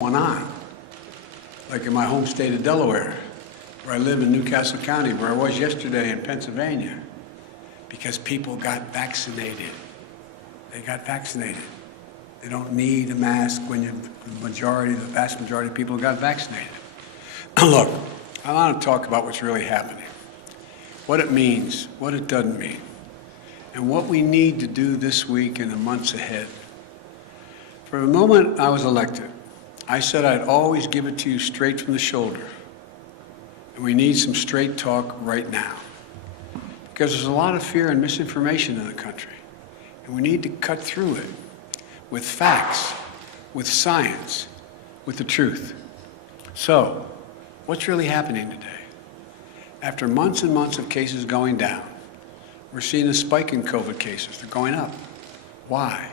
going on. Like in my home state of Delaware, where I live in Newcastle County, where I was yesterday in Pennsylvania, because people got vaccinated. They got vaccinated. They don't need a mask when the vast majority of people got vaccinated. Look, I want to talk about what's really happening, what it means, what it doesn't mean, and what we need to do this week and the months ahead. For the moment I was elected, I said I'd always give it to you straight from the shoulder. And we need some straight talk right now. Because there's a lot of fear and misinformation in the country. And we need to cut through it with facts, with science, with the truth. So, what's really happening today? After months and months of cases going down, we're seeing a spike in COVID cases. They're going up. Why?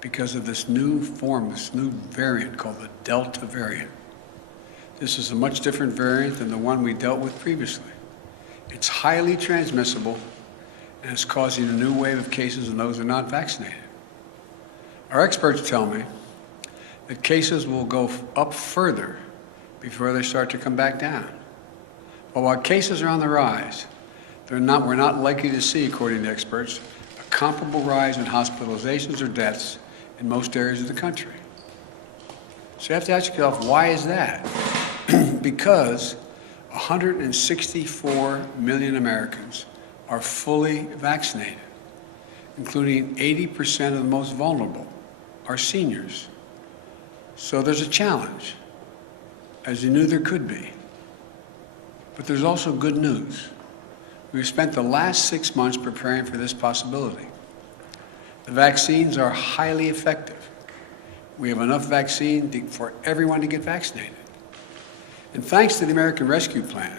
Because of this new form, this new variant called the Delta variant. This is a much different variant than the one we dealt with previously. It's highly transmissible, and it's causing a new wave of cases in those who are not vaccinated. Our experts tell me that cases will go up further before they start to come back down. But while cases are on the rise, we're not likely to see, according to experts, a comparable rise in hospitalizations or deaths in most areas of the country. So you have to ask yourself, why is that? Because 164 million Americans are fully vaccinated, including 80% of the most vulnerable, are seniors. So there's a challenge, as you knew there could be. But there's also good news. We've spent the last 6 months preparing for this possibility. The vaccines are highly effective. We have enough vaccine for everyone to get vaccinated. And thanks to the American Rescue Plan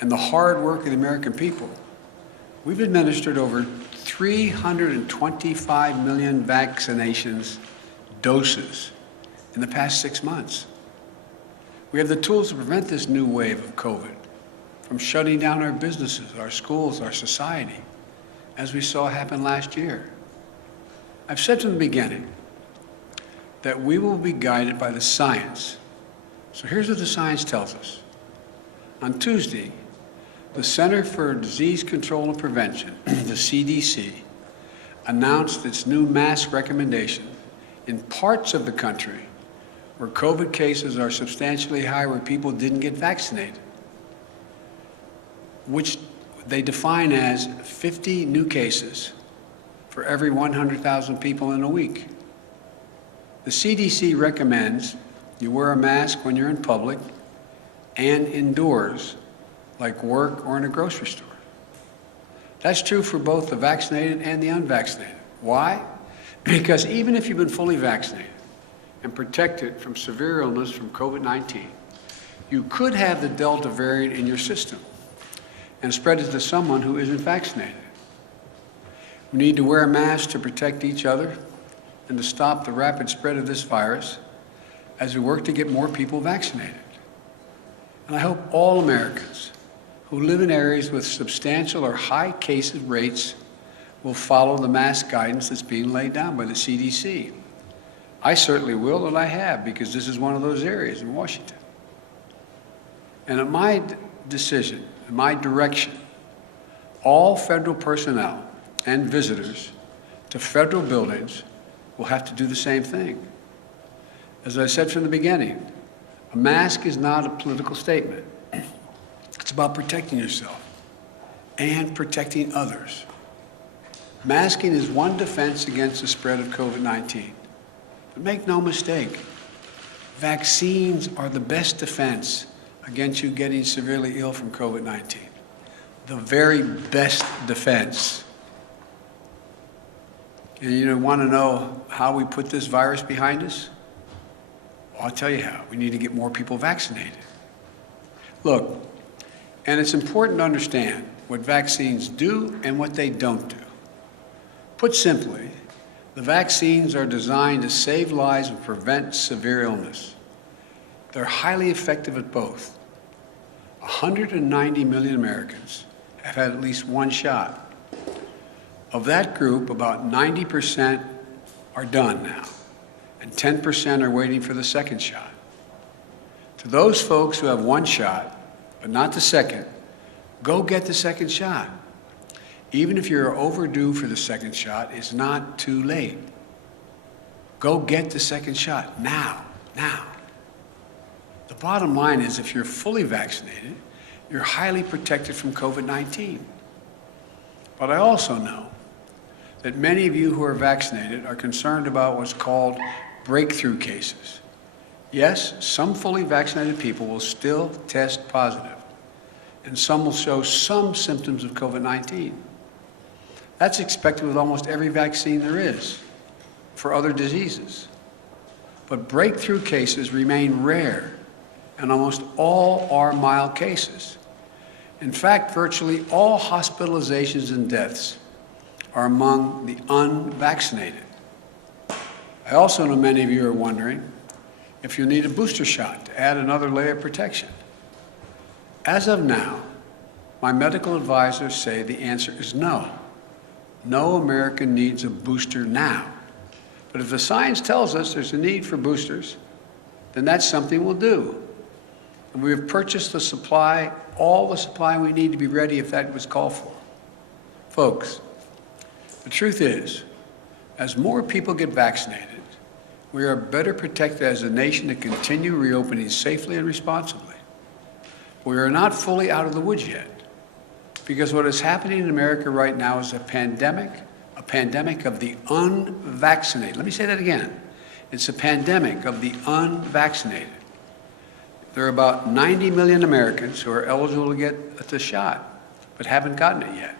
and the hard work of the American people, we've administered over 325 million vaccinations doses in the past 6 months. We have the tools to prevent this new wave of COVID from shutting down our businesses, our schools, our society, as we saw happen last year. I've said from the beginning that we will be guided by the science. So here's what the science tells us. On Tuesday, the Center for Disease Control and Prevention, the CDC, announced its new mask recommendation in parts of the country where COVID cases are substantially high, where people didn't get vaccinated, which they define as 50 new cases for every 100,000 people in a week. The CDC recommends you wear a mask when you're in public and indoors, like work or in a grocery store. That's true for both the vaccinated and the unvaccinated. Why? Because even if you've been fully vaccinated and protected from severe illness from COVID-19, you could have the Delta variant in your system and spread it to someone who isn't vaccinated. We need to wear a mask to protect each other and to stop the rapid spread of this virus as we work to get more people vaccinated. And I hope all Americans who live in areas with substantial or high case rates will follow the mask guidance that's being laid down by the CDC. I certainly will, and I have, because this is one of those areas in Washington. And at my decision, in my direction, all federal personnel and visitors to federal buildings will have to do the same thing. As I said from the beginning, a mask is not a political statement. It's about protecting yourself and protecting others. Masking is one defense against the spread of COVID-19. But make no mistake, vaccines are the best defense against you getting severely ill from COVID-19. The very best defense. And you want to know how we put this virus behind us? Well, I'll tell you how. We need to get more people vaccinated. Look, and it's important to understand what vaccines do and what they don't do. Put simply, the vaccines are designed to save lives and prevent severe illness. They're highly effective at both. 190 million Americans have had at least one shot. Of that group, about 90% are done now. and 10% are waiting for the second shot. To those folks who have one shot, but not the second, go get the second shot. Even if you're overdue for the second shot, it's not too late. Go get the second shot now. The bottom line is if you're fully vaccinated, you're highly protected from COVID-19. But I also know that many of you who are vaccinated are concerned about what's called breakthrough cases. Yes, some fully vaccinated people will still test positive, and some will show some symptoms of COVID-19. That's expected with almost every vaccine there is for other diseases. But breakthrough cases remain rare, and almost all are mild cases. In fact, virtually all hospitalizations and deaths are among the unvaccinated. I also know many of you are wondering if you'll need a booster shot to add another layer of protection. As of now, my medical advisors say the answer is no. No American needs a booster now. But if the science tells us there's a need for boosters, then that's something we'll do. And we have purchased the supply, all the supply we need to be ready if that was called for. Folks, the truth is, as more people get vaccinated, we are better protected as a nation to continue reopening safely and responsibly. We are not fully out of the woods yet, because what is happening in America right now is a pandemic of the unvaccinated. Let me say that again. It's a pandemic of the unvaccinated. There are about 90 million Americans who are eligible to get the shot, but haven't gotten it yet.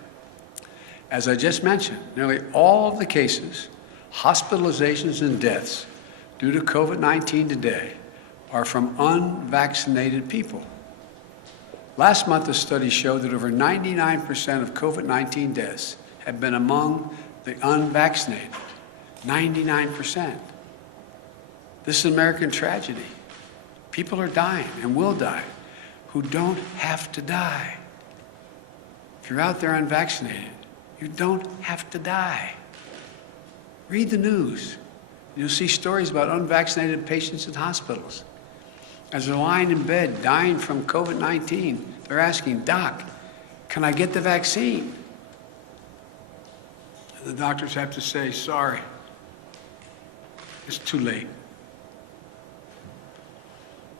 As I just mentioned, nearly all of the cases, hospitalizations, and deaths due to COVID-19 today are from unvaccinated people. Last month, a study showed that over 99% of COVID-19 deaths have been among the unvaccinated. 99%. This is an American tragedy. People are dying and will die who don't have to die. If you're out there unvaccinated, you don't have to die. Read the news. You'll see stories about unvaccinated patients in hospitals. As they're lying in bed, dying from COVID-19, they're asking, "Doc, can I get the vaccine?" And the doctors have to say, "Sorry, it's too late."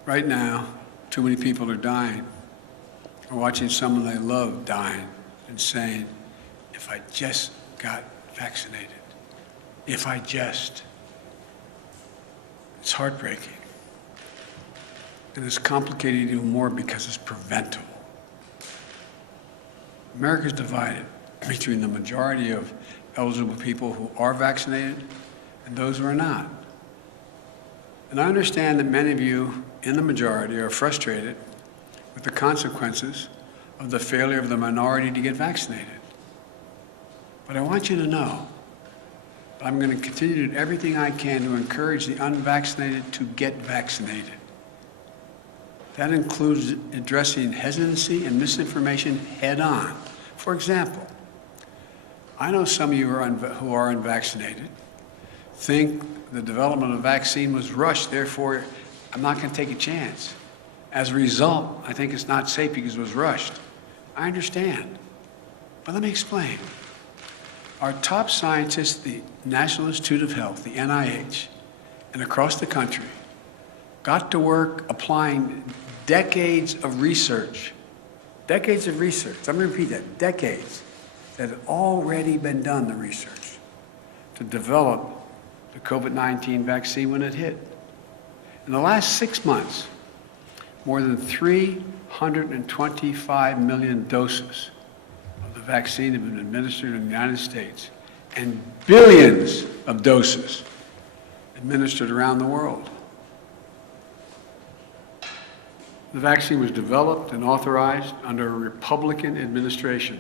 Right now, too many people are dying, or watching someone they love dying and saying, "If I just got vaccinated, if I just." It's heartbreaking. And it's complicated even more because it's preventable. America's divided between the majority of eligible people who are vaccinated and those who are not. And I understand that many of you in the majority are frustrated with the consequences of the failure of the minority to get vaccinated. But I want you to know that I'm going to continue to do everything I can to encourage the unvaccinated to get vaccinated. That includes addressing hesitancy and misinformation head on. For example, I know some of you who are unvaccinated think the development of a vaccine was rushed, therefore I'm not going to take a chance. As a result, I think it's not safe because it was rushed. I understand. But let me explain. Our top scientists, the National Institute of Health, the NIH, and across the country, got to work applying decades of research. Decades of research. I'm going to repeat that. Decades that had already been done, the research, to develop the COVID-19 vaccine when it hit. In the last 6 months, more than 325 million doses of the vaccine have been administered in the United States, and billions of doses administered around the world. The vaccine was developed and authorized under a Republican administration,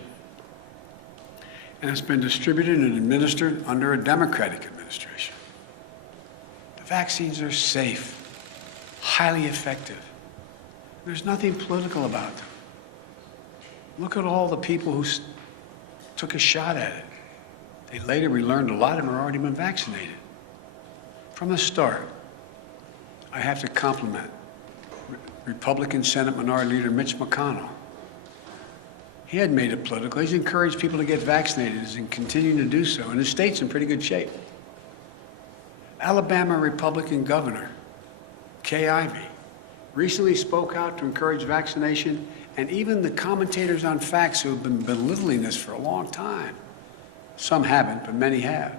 and it's been distributed and administered under a Democratic administration. The vaccines are safe, highly effective. There's nothing political about them. Look at all the people who took a shot at it. We learned a lot of them have already been vaccinated. From the start, I have to compliment Republican Senate Minority Leader Mitch McConnell. He hadn't made it political. He's encouraged people to get vaccinated and continuing to do so, and his state's in pretty good shape. Alabama Republican Governor Kay Ivey recently spoke out to encourage vaccination, and even the commentators on facts who have been belittling this for a long time, some haven't, but many have,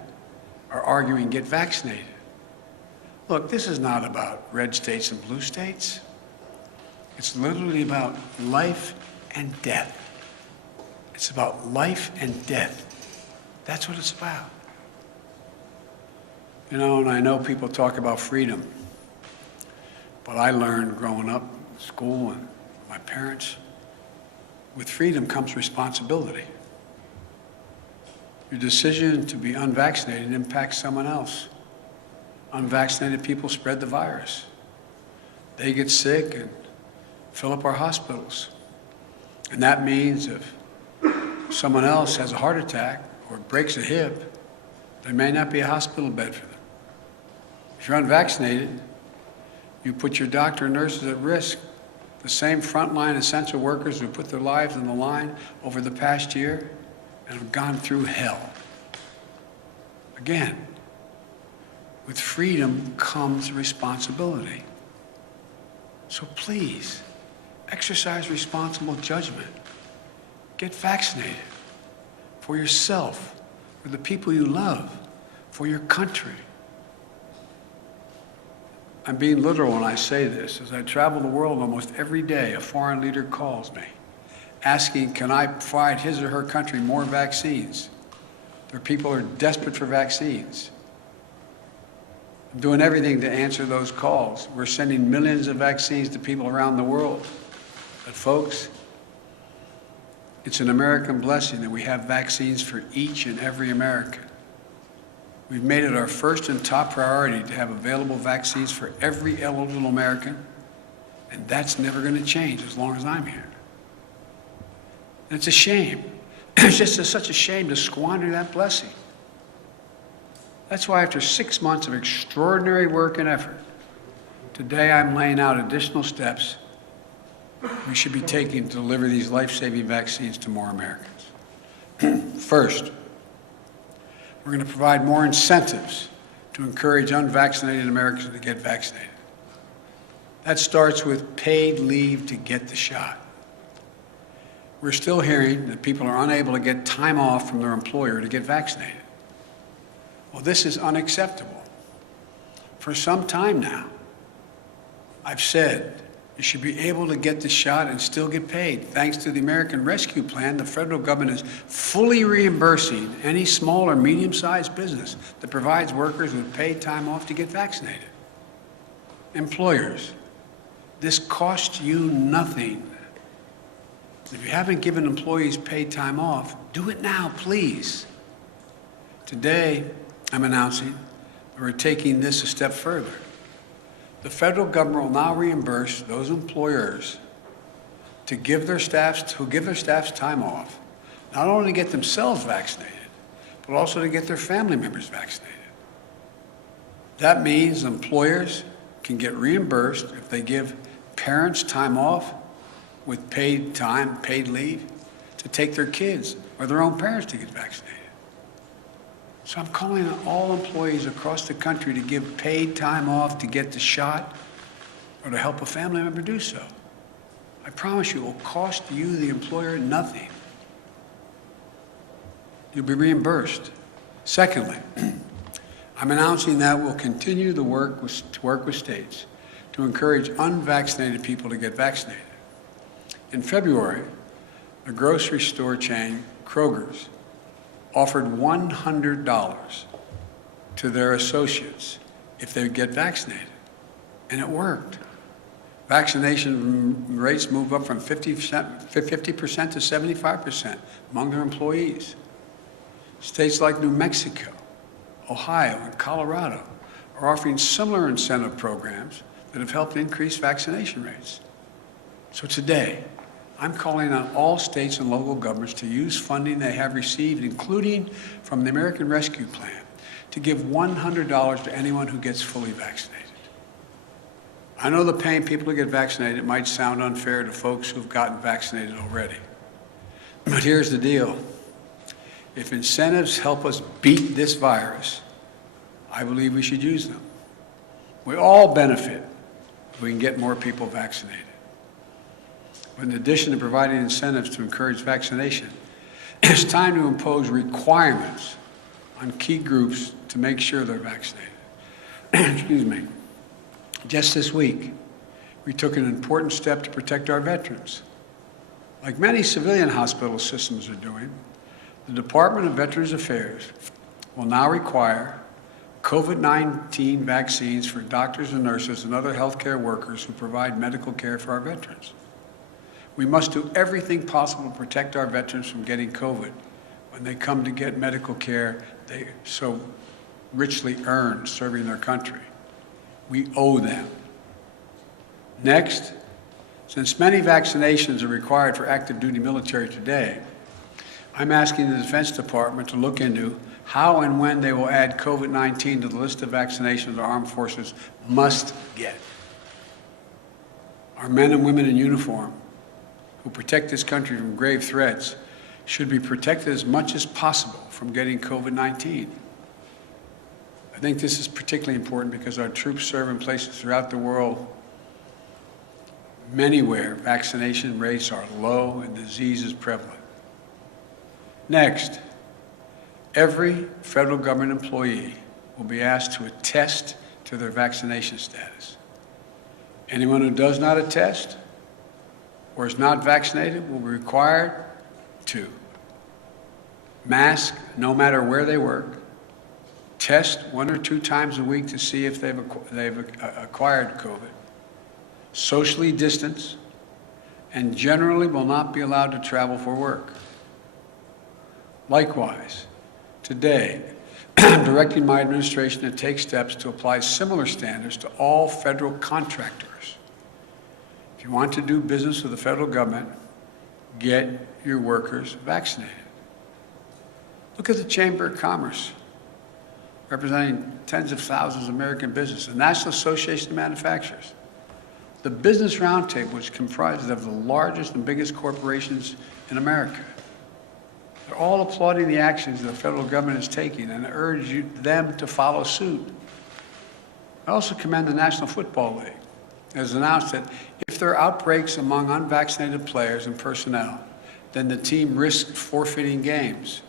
are arguing get vaccinated. Look, this is not about red states and blue states. It's literally about life and death. It's about life and death. That's what it's about. You know, and I know people talk about freedom, but I learned growing up in school and my parents, with freedom comes responsibility. Your decision to be unvaccinated impacts someone else. Unvaccinated people spread the virus. They get sick and fill up our hospitals. And that means if someone else has a heart attack or breaks a hip, there may not be a hospital bed for them. If you're unvaccinated, you put your doctor and nurses at risk. The same frontline essential workers who put their lives on the line over the past year and have gone through hell. Again, with freedom comes responsibility. So please, exercise responsible judgment. Get vaccinated for yourself, for the people you love, for your country. I'm being literal when I say this. As I travel the world almost every day, a foreign leader calls me, asking, can I provide his or her country more vaccines? There are people who are desperate for vaccines. I'm doing everything to answer those calls. We're sending millions of vaccines to people around the world. But folks, it's an American blessing that we have vaccines for each and every American. We've made it our first and top priority to have available vaccines for every eligible American, and that's never going to change as long as I'm here. And it's a shame. It's just such a shame to squander that blessing. That's why after 6 months of extraordinary work and effort, today I'm laying out additional steps we should be taking to deliver these life-saving vaccines to more Americans. First, we're going to provide more incentives to encourage unvaccinated Americans to get vaccinated. That starts with paid leave to get the shot. We're still hearing that people are unable to get time off from their employer to get vaccinated. Well, this is unacceptable. For some time now, I've said you should be able to get the shot and still get paid. Thanks to the American Rescue Plan, the federal government is fully reimbursing any small or medium-sized business that provides workers with paid time off to get vaccinated. Employers, this costs you nothing. If you haven't given employees paid time off, do it now, please. Today, I'm announcing that we're taking this a step further. The federal government will now reimburse those employers to give their staffs time off, not only to get themselves vaccinated, but also to get their family members vaccinated. That means employers can get reimbursed if they give parents time off with paid time, paid leave, to take their kids or their own parents to get vaccinated. So I'm calling on all employees across the country to give paid time off to get the shot or to help a family member do so. I promise you it will cost you, the employer, nothing. You'll be reimbursed. Secondly, I'm announcing that we'll continue to work with states to encourage unvaccinated people to get vaccinated. In February, the grocery store chain Kroger's offered $100 to their associates if they would get vaccinated, and it worked. Vaccination rates moved up from 50% to 75% among their employees. States like New Mexico, Ohio, and Colorado are offering similar incentive programs that have helped increase vaccination rates. So today, I'm calling on all states and local governments to use funding they have received, including from the American Rescue Plan, to give $100 to anyone who gets fully vaccinated. I know the paying people to get vaccinated might sound unfair to folks who've gotten vaccinated already. But here's the deal. If incentives help us beat this virus, I believe we should use them. We all benefit if we can get more people vaccinated. But in addition to providing incentives to encourage vaccination, it's time to impose requirements on key groups to make sure they're vaccinated. Excuse me. Just this week, we took an important step to protect our veterans. Like many civilian hospital systems are doing, the Department of Veterans Affairs will now require COVID-19 vaccines for doctors and nurses and other healthcare workers who provide medical care for our veterans. We must do everything possible to protect our veterans from getting COVID when they come to get medical care they so richly earned serving their country. We owe them. Next, since many vaccinations are required for active duty military today, I'm asking the Defense Department to look into how and when they will add COVID-19 to the list of vaccinations our armed forces must get. Our men and women in uniform who protect this country from grave threats should be protected as much as possible from getting COVID-19. I think this is particularly important because our troops serve in places throughout the world, many where vaccination rates are low and disease is prevalent. Next, every federal government employee will be asked to attest to their vaccination status. Anyone who does not attest or is not vaccinated will be required to mask no matter where they work, test 1 or 2 times a week to see if they've acquired COVID, socially distance, and generally will not be allowed to travel for work. Likewise, today, I'm directing my administration to take steps to apply similar standards to all federal contractors. If you want to do business with the federal government, get your workers vaccinated. Look at the Chamber of Commerce, representing tens of thousands of American businesses, the National Association of Manufacturers, the Business Roundtable, which comprises of the largest and biggest corporations in America. They're all applauding the actions the federal government is taking and urge them to follow suit. I also commend the National Football League. It has announced that if there are outbreaks among unvaccinated players and personnel, then the team risks forfeiting games.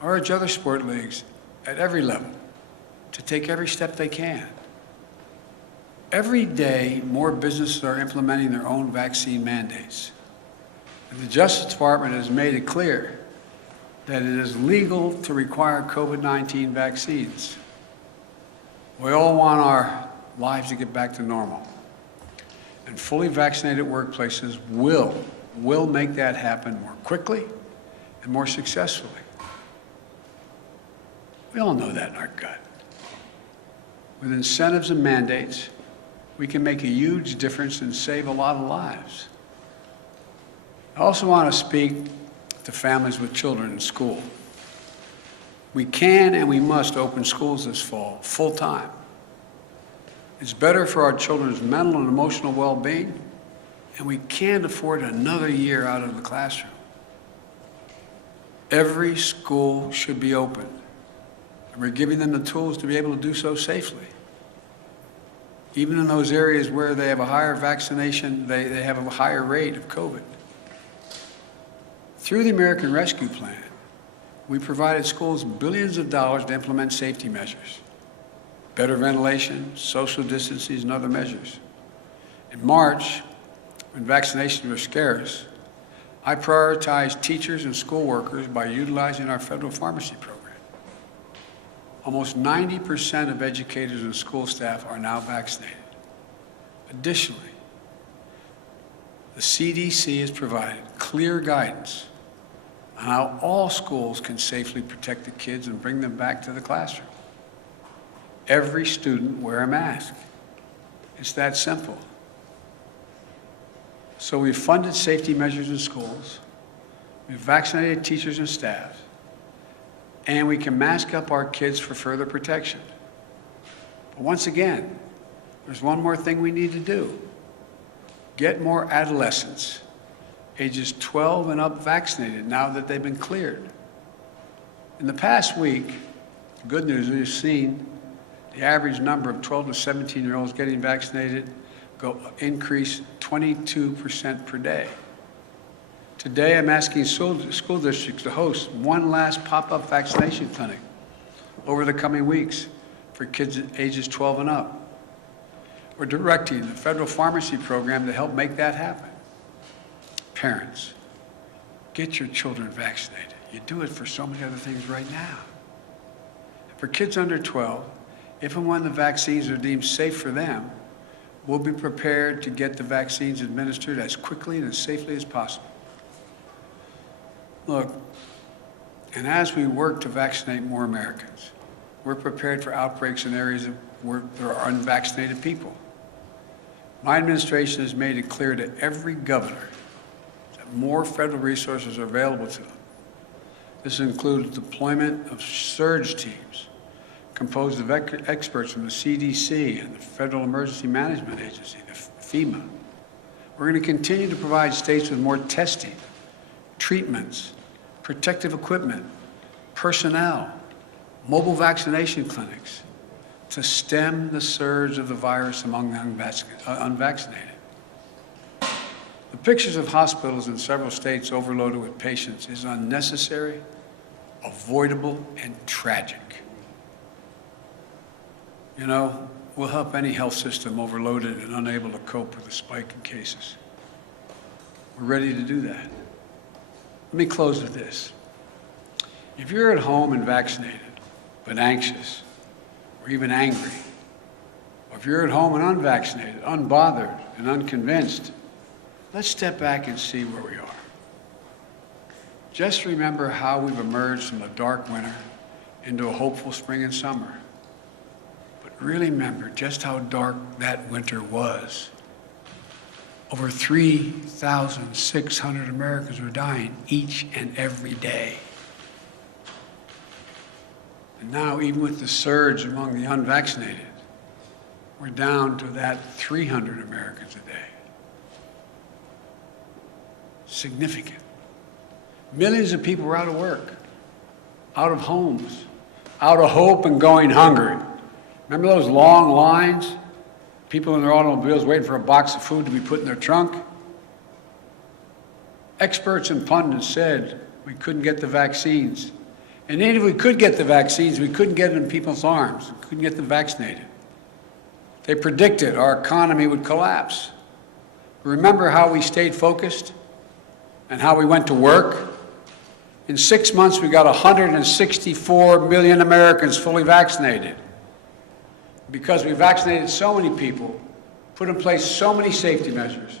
I urge other sport leagues at every level to take every step they can. Every day, more businesses are implementing their own vaccine mandates. And the Justice Department has made it clear that it is legal to require COVID-19 vaccines. We all want our lives to get back to normal. And fully vaccinated workplaces will make that happen more quickly and more successfully. We all know that in our gut. With incentives and mandates, we can make a huge difference and save a lot of lives. I also want to speak to families with children in school. We can and we must open schools this fall, full time. It's better for our children's mental and emotional well-being, and we can't afford another year out of the classroom. Every school should be open, and we're giving them the tools to be able to do so safely. Even in those areas where they have a higher vaccination, they have a higher rate of COVID. Through the American Rescue Plan, we provided schools billions of dollars to implement safety measures, better ventilation, social distancing, and other measures. In March, when vaccinations were scarce, I prioritized teachers and school workers by utilizing our federal pharmacy program. Almost 90% of educators and school staff are now vaccinated. Additionally, the CDC has provided clear guidance on how all schools can safely protect the kids and bring them back to the classroom. Every student wear a mask. It's that simple. So we've funded safety measures in schools. We've vaccinated teachers and staff. and we can mask up our kids for further protection. But once again, there's one more thing we need to do. Get more adolescents, ages 12 and up, vaccinated now that they've been cleared. In the past week, the good news is we've seen the average number of 12 to 17-year-olds getting vaccinated increase 22% per day. Today, I'm asking school districts to host one last pop-up vaccination clinic over the coming weeks for kids ages 12 and up. We're directing the federal pharmacy program to help make that happen. Parents, get your children vaccinated. You do it for so many other things right now. For kids under 12, if and when the vaccines are deemed safe for them, we'll be prepared to get the vaccines administered as quickly and as safely as possible. Look, and as we work to vaccinate more Americans, we're prepared for outbreaks in areas where there are unvaccinated people. My administration has made it clear to every governor that more federal resources are available to them. This includes deployment of surge teams composed of experts from the CDC and the Federal Emergency Management Agency, the FEMA. We're going to continue to provide states with more testing, treatments, protective equipment, personnel, mobile vaccination clinics to stem the surge of the virus among the unvaccinated. The pictures of hospitals in several states overloaded with patients is unnecessary, avoidable, and tragic. You know, we'll help any health system overloaded and unable to cope with a spike in cases. We're ready to do that. Let me close with this. If you're at home and vaccinated, but anxious, or even angry, or if you're at home and unvaccinated, unbothered, and unconvinced, let's step back and see where we are. Just remember how we've emerged from a dark winter into a hopeful spring and summer. But really remember just how dark that winter was. Over 3,600 Americans were dying each and every day. And now, even with the surge among the unvaccinated, we're down to that 300 Americans a day. Significant. Millions of people were out of work, out of homes, out of hope and going hungry. Remember those long lines? People in their automobiles waiting for a box of food to be put in their trunk? Experts and pundits said we couldn't get the vaccines. And even if we could get the vaccines, we couldn't get it in people's arms. We couldn't get them vaccinated. They predicted our economy would collapse. Remember how we stayed focused and how we went to work? In 6 months, we got 164 million Americans fully vaccinated. Because we vaccinated so many people, put in place so many safety measures,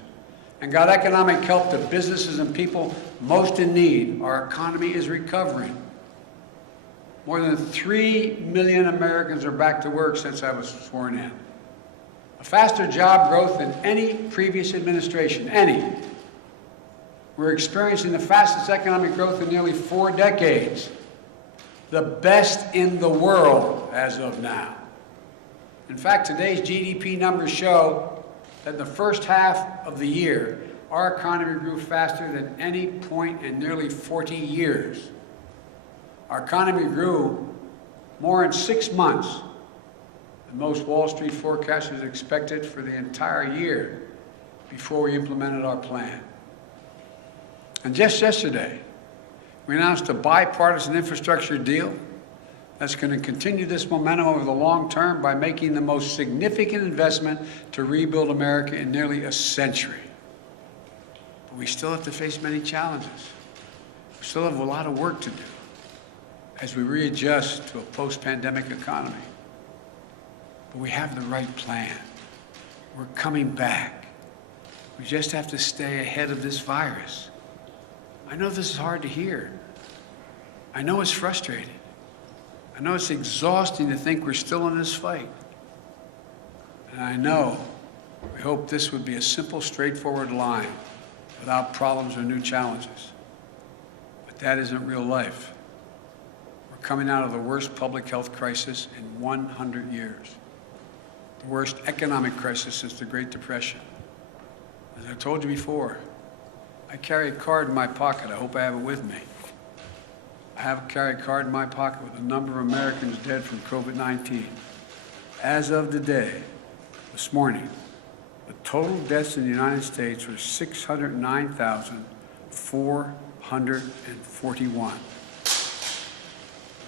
and got economic help to businesses and people most in need, our economy is recovering. More than 3 million Americans are back to work since I was sworn in. A faster job growth than any previous administration, any. We're experiencing the fastest economic growth in nearly 4 decades, the best in the world as of now. In fact, today's GDP numbers show that in the first half of the year, our economy grew faster than any point in nearly 40 years. Our economy grew more in 6 months than most Wall Street forecasters expected for the entire year before we implemented our plan. And just yesterday, we announced a bipartisan infrastructure deal that's going to continue this momentum over the long term by making the most significant investment to rebuild America in nearly a century. But we still have to face many challenges. We still have a lot of work to do as we readjust to a post-pandemic economy. But we have the right plan. We're coming back. We just have to stay ahead of this virus. I know this is hard to hear. I know it's frustrating. I know it's exhausting to think we're still in this fight. And I know we hope this would be a simple, straightforward line without problems or new challenges. But that isn't real life. We're coming out of the worst public health crisis in 100 years, the worst economic crisis since the Great Depression. As I told you before, I carry a card in my pocket. I hope I have it with me. Carry a card in my pocket with the number of Americans dead from COVID-19. As of today, this morning, the total deaths in the United States were 609,441.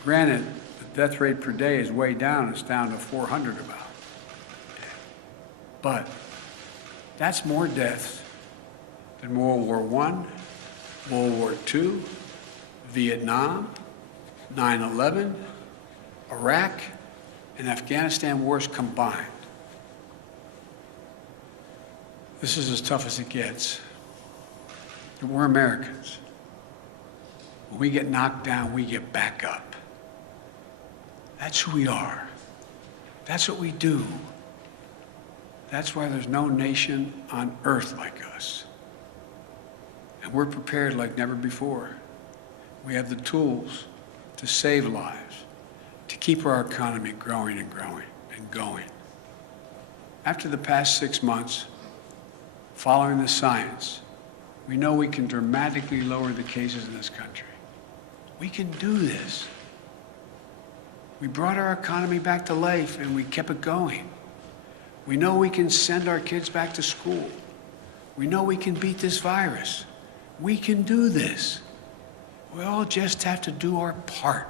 Granted, the death rate per day is way down. It's down to 400 about. But that's more deaths than World War I, World War II, Vietnam, 9/11, Iraq, and Afghanistan wars combined. This is as tough as it gets. And we're Americans. When we get knocked down, we get back up. That's who we are. That's what we do. That's why there's no nation on earth like us. And we're prepared like never before. We have the tools to save lives, to keep our economy growing and growing and going. After the past 6 months, following the science, we know we can dramatically lower the cases in this country. We can do this. We brought our economy back to life and we kept it going. We know we can send our kids back to school. We know we can beat this virus. We can do this. We all just have to do our part.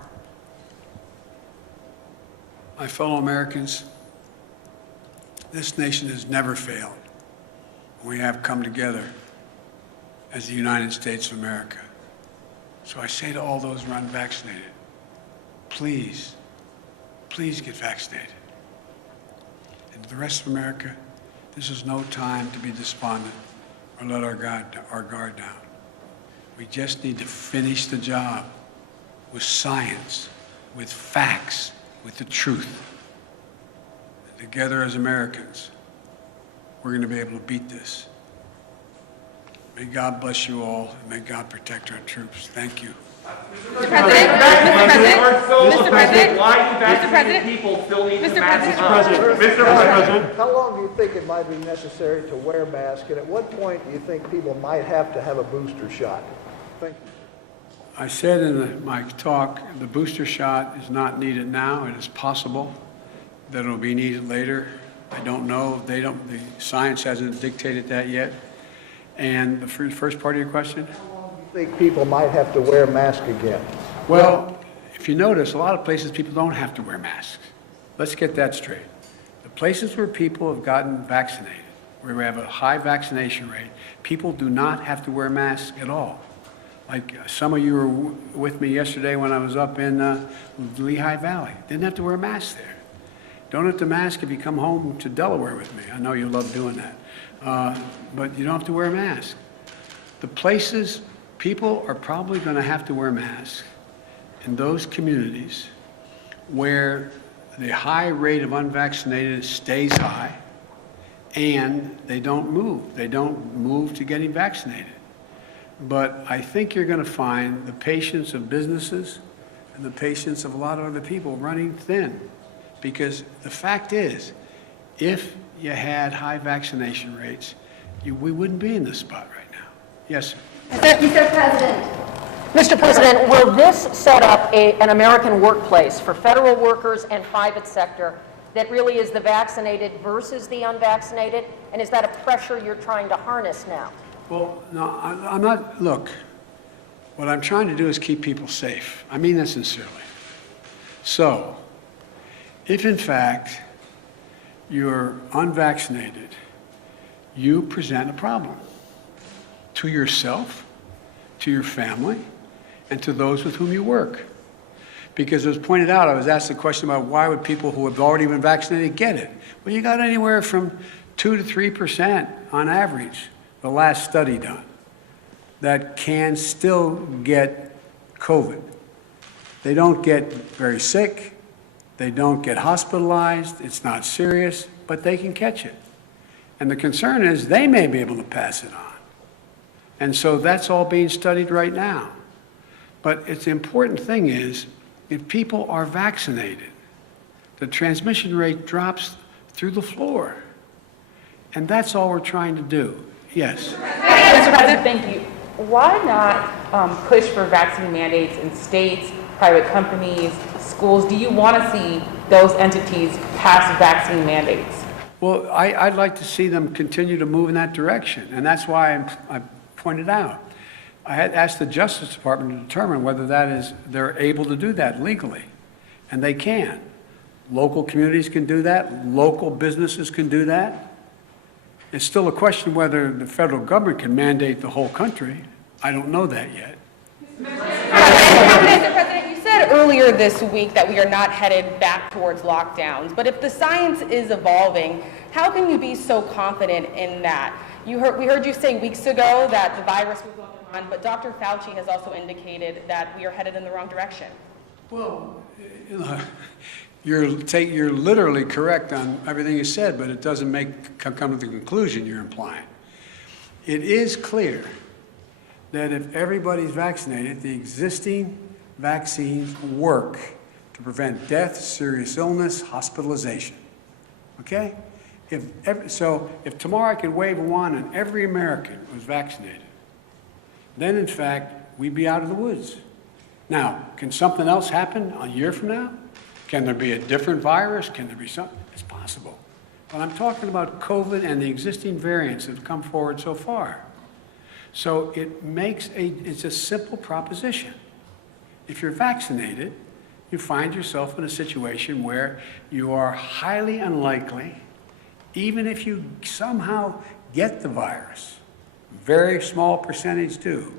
My fellow Americans, this nation has never failed. We have come together as the United States of America. So I say to all those who are unvaccinated, please, please get vaccinated. And to the rest of America, this is no time to be despondent or let our guard down. We just need to finish the job with science, with facts, with the truth. And together as Americans, we're going to be able to beat this. May God bless you all, and may God protect our troops. Thank you. Mr. President, Mr. President, why do vaccinated people still need to mask up? Mr. President. How long do you think it might be necessary to wear a mask, and at what point do you think people might have to have a booster shot? Thank you. I said in my talk, the booster shot is not needed now. It is possible that it will be needed later. I don't know. The science hasn't dictated that yet. And the first part of your question? How long do you think people might have to wear a mask again? Well, if you notice, a lot of places people don't have to wear masks. Let's get that straight. The places where people have gotten vaccinated, where we have a high vaccination rate, people do not have to wear masks at all. Like some of you were with me yesterday when I was up in Lehigh Valley. Didn't have to wear a mask there. Don't have to mask if you come home to Delaware with me. I know you love doing that. But you don't have to wear a mask. The places people are probably going to have to wear masks in those communities where the high rate of unvaccinated stays high and they don't move. They don't move to getting vaccinated. But I think you're going to find the patience of businesses and the patience of a lot of other people running thin. Because the fact is, if you had high vaccination rates, we wouldn't be in this spot right now. Yes, sir. Mr. President. Mr. President, will this set up an American workplace for federal workers and private sector that really is the vaccinated versus the unvaccinated? And is that a pressure you're trying to harness now? Well, no, I'm not. Look, what I'm trying to do is keep people safe. I mean that sincerely. So, if in fact you're unvaccinated, you present a problem to yourself, to your family, and to those with whom you work. Because as pointed out, I was asked the question about why would people who have already been vaccinated get it? Well, you got anywhere from 2 to 3% on average, the last study done, that can still get COVID. They don't get very sick, they don't get hospitalized, it's not serious, but they can catch it. And the concern is they may be able to pass it on. And so that's all being studied right now. But it's the important thing is if people are vaccinated, the transmission rate drops through the floor. And that's all we're trying to do. Yes. Mr. President, thank you. Why not push for vaccine mandates in states, private companies, schools? Do you want to see those entities pass vaccine mandates? Well, I'd like to see them continue to move in that direction, and that's why I pointed out. I had asked the Justice Department to determine whether they're able to do that legally, and they can. Local communities can do that. Local businesses can do that. It's still a question whether the federal government can mandate the whole country. I don't know that yet. Mr. President, you said earlier this week that we are not headed back towards lockdowns, but if the science is evolving, how can you be so confident in that? We heard you say weeks ago that the virus was on the run, but Dr. Fauci has also indicated that we are headed in the wrong direction. Well, you know, you're literally correct on everything you said, but it doesn't come to the conclusion you're implying. It is clear that if everybody's vaccinated, the existing vaccines work to prevent death, serious illness, hospitalization. Okay? If tomorrow I could wave a wand and every American was vaccinated, then in fact we'd be out of the woods. Now, can something else happen a year from now? Can there be a different virus? Can there be something? It's possible. But I'm talking about COVID and the existing variants that have come forward so far. So it's a simple proposition. If you're vaccinated, you find yourself in a situation where you are highly unlikely, even if you somehow get the virus, very small percentage do,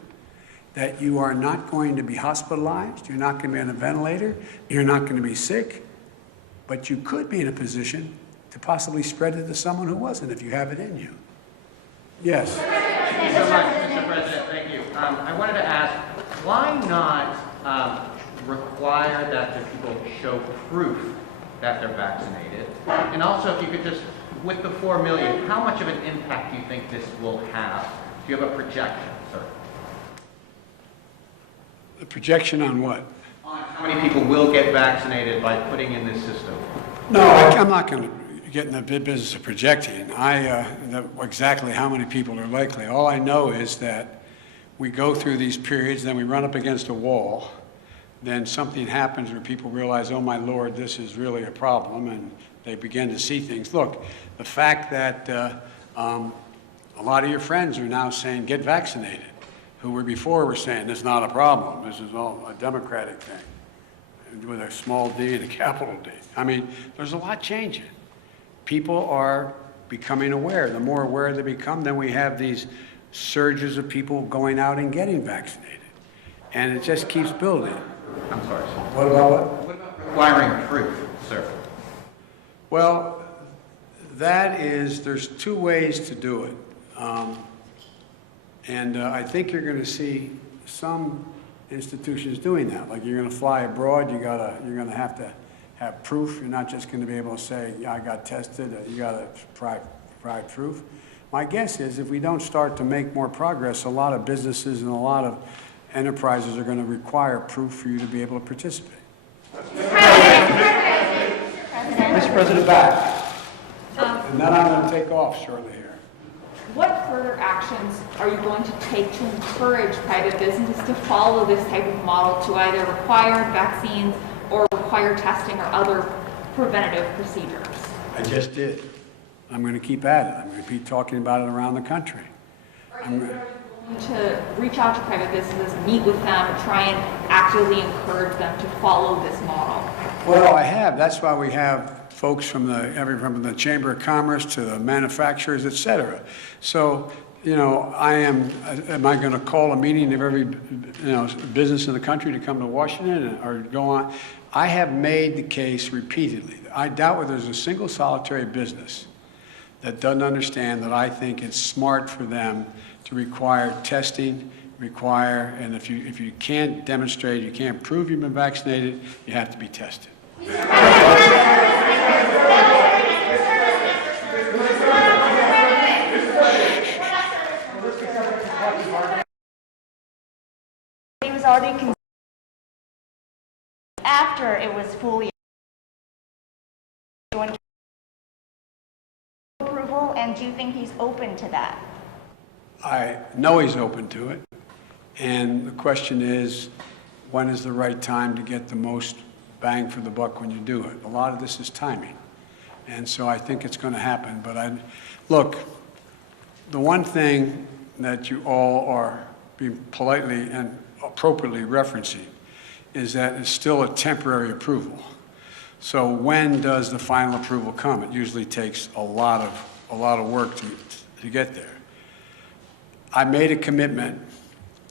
that you are not going to be hospitalized, you're not going to be on a ventilator, you're not going to be sick, but you could be in a position to possibly spread it to someone who wasn't if you have it in you. Yes. Thank you so much, Mr. President. Thank you. I wanted to ask, why not require that the people show proof that they're vaccinated? And also, if you could just, with the 4 million, how much of an impact do you think this will have? Do you have a projection, sir? A projection on what? On how many people will get vaccinated by putting in this system? No, I'm not going to get in the business of projecting. Exactly how many people are likely. All I know is that we go through these periods, then we run up against a wall, then something happens where people realize, oh my Lord, this is really a problem, and they begin to see things. Look, the fact that a lot of your friends are now saying, get vaccinated, who were before saying, this is not a problem, this is all a democratic thing, with a small d and a capital D. I mean, there's a lot changing. People are becoming aware. The more aware they become, then we have these surges of people going out and getting vaccinated. And it just keeps building. I'm sorry, sir. What about what? What about requiring proof, sir? Well, there's two ways to do it. I think you're going to see some institutions doing that. Like you're going to fly abroad, you're going to have proof. You're not just going to be able to say, yeah, I got tested. You got to provide proof. My guess is if we don't start to make more progress, a lot of businesses and a lot of enterprises are going to require proof for you to be able to participate. Mr. President, back. And then I'm going to take off shortly here. What further actions are you going to take to encourage private businesses to follow this type of model to either require vaccines or require testing or other preventative procedures? I just did. I'm going to keep at it. I'm going to keep talking about it around the country. Are you going to reach out to private businesses, meet with them, try and actively encourage them to follow this model? Well, I have. That's why we have folks from the Chamber of Commerce to the manufacturers, et cetera. So, am I going to call a meeting of every, business in the country to come to Washington or go on? I have made the case repeatedly. I doubt whether there's a single solitary business that doesn't understand that I think it's smart for them to require testing, and if you can't demonstrate, you can't prove you've been vaccinated, you have to be tested. He was already after it was fully approval, and do you think he's open to that? I know he's open to it, and the question is, when is the right time to get the most bang for the buck when you do it? A lot of this is timing, and so I think it's going to happen. But look, the one thing that you all are being politely and appropriately referencing is that it's still a temporary approval. So when does the final approval come? It usually takes a lot of work to get there. I made a commitment.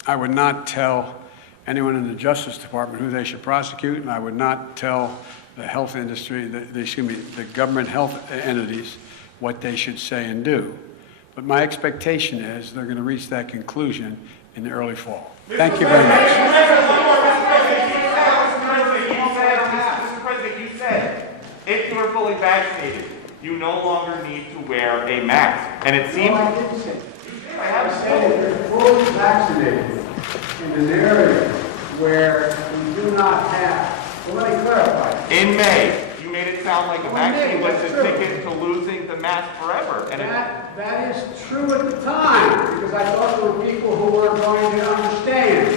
I would not tell anyone in the Justice Department who they should prosecute, and I would not tell the health industry, the government health entities, what they should say and do. But my expectation is they're going to reach that conclusion in the early fall. Thank you very much. Mr. President, you said if you are fully vaccinated, you no longer need to wear a mask. And it seems... No, I didn't say. I said if you're fully vaccinated in an area where we do not have, well, let me clarify. In May, you made it sound like a vaccine was the ticket to losing the mask forever. And That is true at the time, because I thought there were people who were going to understand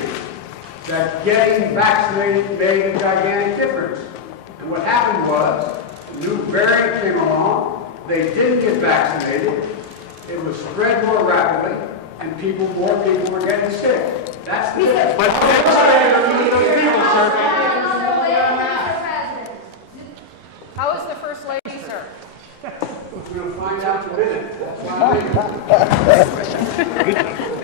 that getting vaccinated made a gigantic difference. And what happened was, a new variant came along, they didn't get vaccinated, it was spread more rapidly, and more people were getting sick. That's the difference. but people, sir. How is the First Lady, sir? We're going to find out in a minute. That's why I'm waiting.